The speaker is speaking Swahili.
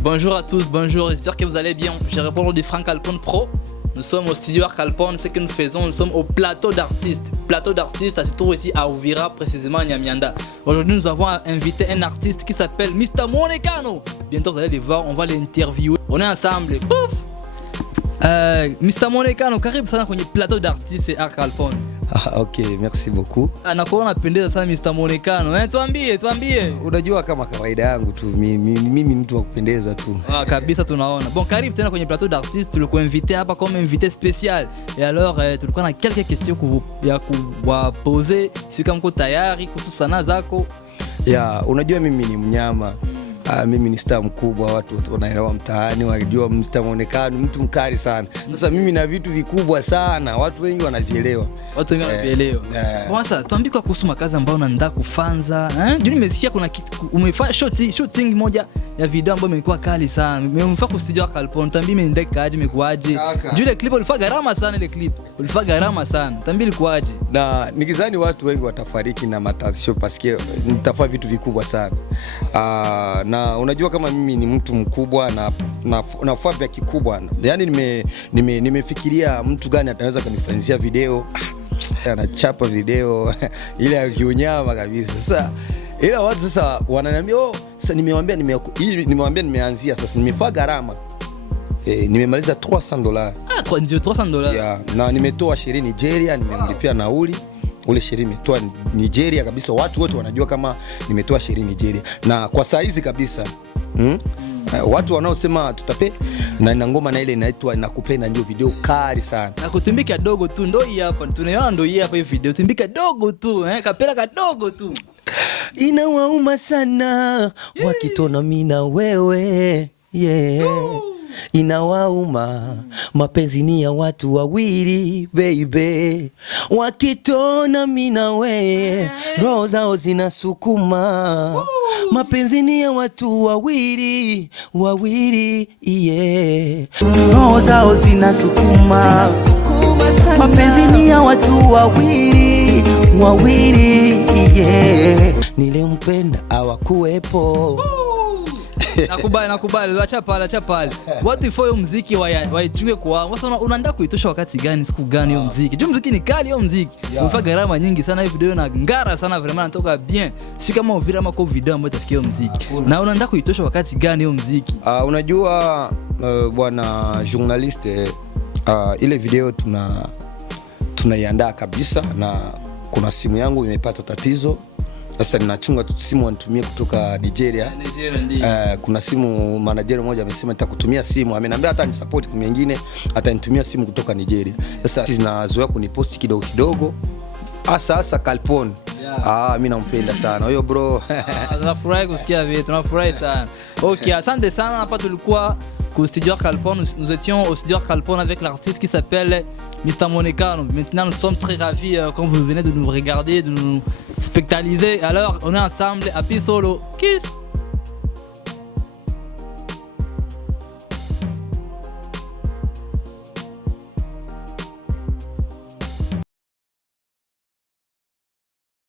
Bonjour à tous, bonjour, j'espère que vous allez bien. Je réponds au Franck Alpone Pro. Nous sommes au studio Arc Alpone, ce que nous faisons, nous sommes au plateau d'artistes. Plateau d'artistes, ça se trouve ici à Uvira, précisément à Nyamianda. Aujourd'hui, nous avons invité un artiste qui s'appelle Mr. Monekano. Bientôt, vous allez le voir, on va l'interviewer. On est ensemble. Pouf! Mr. Monekano, karibu sana kwenye plateau d'artistes et Arc Alpone. Ah, okay, merci beaucoup. Anakuwa anapendeza sana Mr. Monekano. Tuambie. Unajua kama kawaida yangu tu, mimi ni mtu wa kupendeza tu. Kabisa tunaona. Bon, karibu tena kwenye plateau d'artistes, tulikuwa invité hapa comme invité spécial. Et alors, tulikuwa na quelques questions ya kuwaposer, si kama mko tayari kuhusu sanaa zako. Unajua mimi ni mnyama. Mimi ni star mkubwa, watu wanaelewa mtaani, wanajua Mr. Monekano mtu mkali sana. Sasa mimi na vitu vikubwa sana, watu wengi wanavielewa. Watu wengi wanavielewa. Sasa tuambie kwa kuhusu makazi ambayo unaandaa kufanza. Juu nimesikia kuna kitu umefanya shooting moja ya video ambayo imekuwa kali sana. Umefanya studio Arc Alpone, tuambie imeendekaje, imekuaje? Juu ile clip ulifanya gharama sana ile clip. Ulifanya gharama sana. Tuambie ilikuaje? Na nikizani watu wengi watafariki na matasio paske nitafanya vitu vikubwa sana. Na unajua kama mimi ni mtu mkubwa na nafanya vya kikubwa. Yaani nimefikiria mtu gani ataweza kunifanyia video. Anachapa video ile ya kiunyama kabisa. Sasa ila watu sasa wananiambia sasa nimewambia nimeanzia sasa nimefanya gharama. Nimemaliza $300. $300. Na nimetoa sherehe Nigeria, nimemlipia nauli. Ule sherehe nimetoa Nigeria kabisa, watu wote wanajua kama nimetoa sherehe Nigeria. Na kwa saa hizi kabisa watu wanaosema tutape na ngoma na ile inaitwa Nakupenda ndio video kali sana. Na kutumbika dogo tu ndo hii hapa. Tunaona ndo hii hapa hii video. Tumbika dogo tu, kapela kadogo tu. Inawauma sana wakitona mimi na wewe. Inawauma mapenzi ni ya watu wawili baby, wakitona mimi na wewe roho zao zinasukuma. Mapenzi ni ya watu wawili roho zao zinasukuma. Mapenzi ni ya watu wawili nilempenda hawakuwepo. Nakubali, acha pale. Watu ifo hiyo muziki waijue kwa sasa unaandaa kuitosha wakati gani, siku gani hiyo muziki? Juu muziki ni kali hiyo muziki. Umefanya gharama nyingi sana, hiyo video na ngara sana, vraiment natoka bien. Si kama Uvira ama kwa video ambayo itafikia hiyo muziki. Na unaandaa kuitosha wakati gani hiyo muziki? Unajua bwana journaliste, ile video tunaiandaa kabisa, na kuna simu yangu imepata tatizo. Sasa ninachunga simu wanitumie kutoka Nigeria. Kuna simu manager mmoja amesema nitakutumia simu, ameniambia hata ni support kwa mengine atanitumia simu kutoka Nigeria. Sasa zinazoea kuniposti kidogo. Asa Alpone. Mimi nampenda sana huyo bro. Tunafurahi kusikia vitu, tunafurahi sana. Okay, asante sana. Hapa tulikuwa au studio Arc Alpone, nous étions au studio Arc Alpone avec l'artiste qui s'appelle Mr. Monekano. Maintenant nous sommes très ravis quand vous venez de nous regarder, de nous spectaliser. Alors on est ensemble à Pisolo. Kiss.